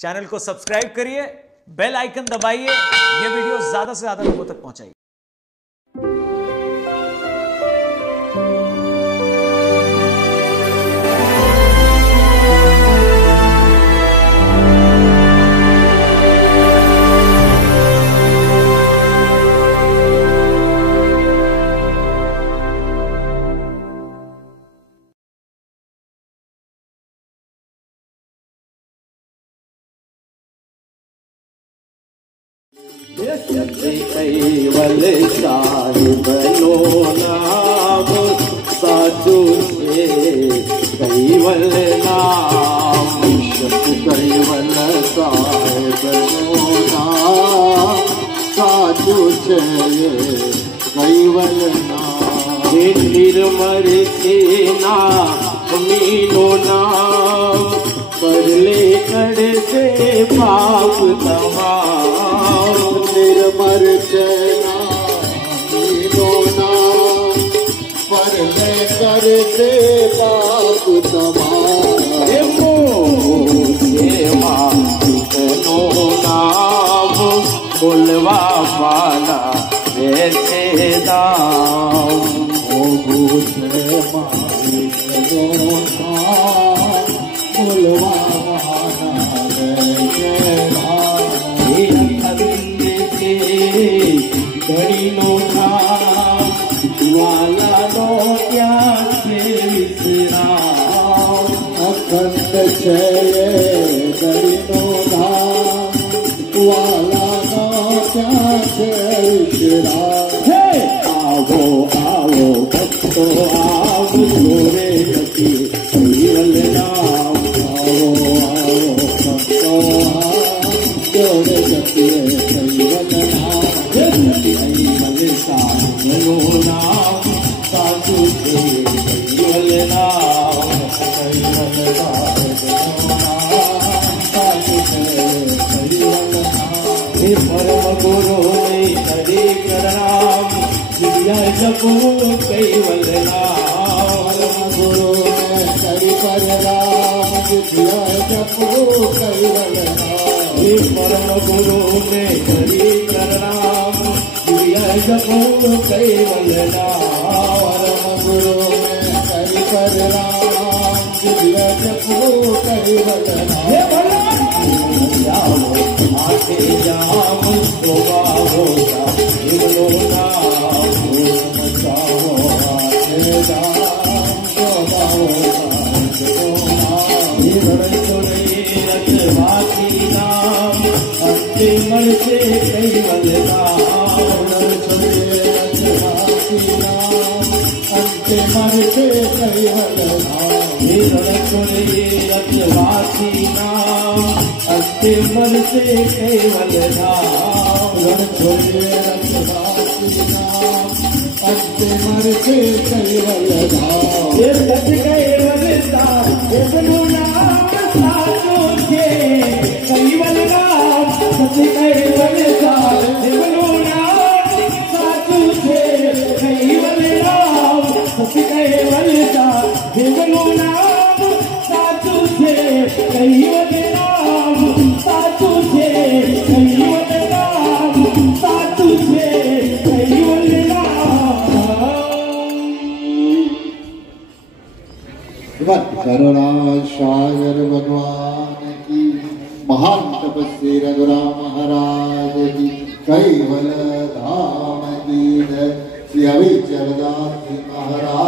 Channel को subscribe करिए, bell icon दबाइए, ये वीडियो ज्यादा से ज्यादा लोगों तक पहुंचाइए। कैवल साहिबनो नाम साधु से कैवल नाम कैवल साहिबनो नाम साधु से कैवल नाम निर्मल के नाम मीनो नाम पर लेकर से पाप तमाम निर्मल चैना मीनो नाम पर लेकर से पाप तमाम नो नाम बोलवा वाला वैसे दाम ओ भूषे मालिक नो नाम बोलवा वाला वैसे दाम घड़ी नो नाम वाला नो त्याग से विश्राम अखंड छय घड़ी नो नाम वाला नो त्याग से विश्राम आवो आवो भक्तो आओ छोरे गति कैवल नाम आवो आओ भक्तो आओ छोरे गति कैवल नाम कैवल साधु नाम साधु से कैवल नाम कैवल साधु नाम साधु से कैवल नाम हे परम गुरु हरि प्रणाम विद्या जपो कैवल नाम परम गुरु हरि प्रणाम विद्या जपो कैवल नाम हे परम गुरु में हरि प्रणाम जपो कैवल नाम परम गुरु में हरि प्रणाम जपो कैवल नाम जाओ आते जाम शोभा होता बोलो नाम बचाओ आते जाम शोभा होता रखवासी नाम अंतिम से कैवल नाम अंतिम से कैवल नाम रखवासी नाम अंतिम से कैवल नाम रखवासी नाम अंतिम से कैवल नाम कैवल नाम साधु के कैवल नाम कैवल नाम साधु के कैवल नाम कैवल नाम साधु से कैवल नाम साधु से कैवल नाम साधु से कैवल नाम करुणा सागर भगवान की महान तपस्वी रघुराम महाराज की कैवल धाम की श्री अभिचरदास महाराज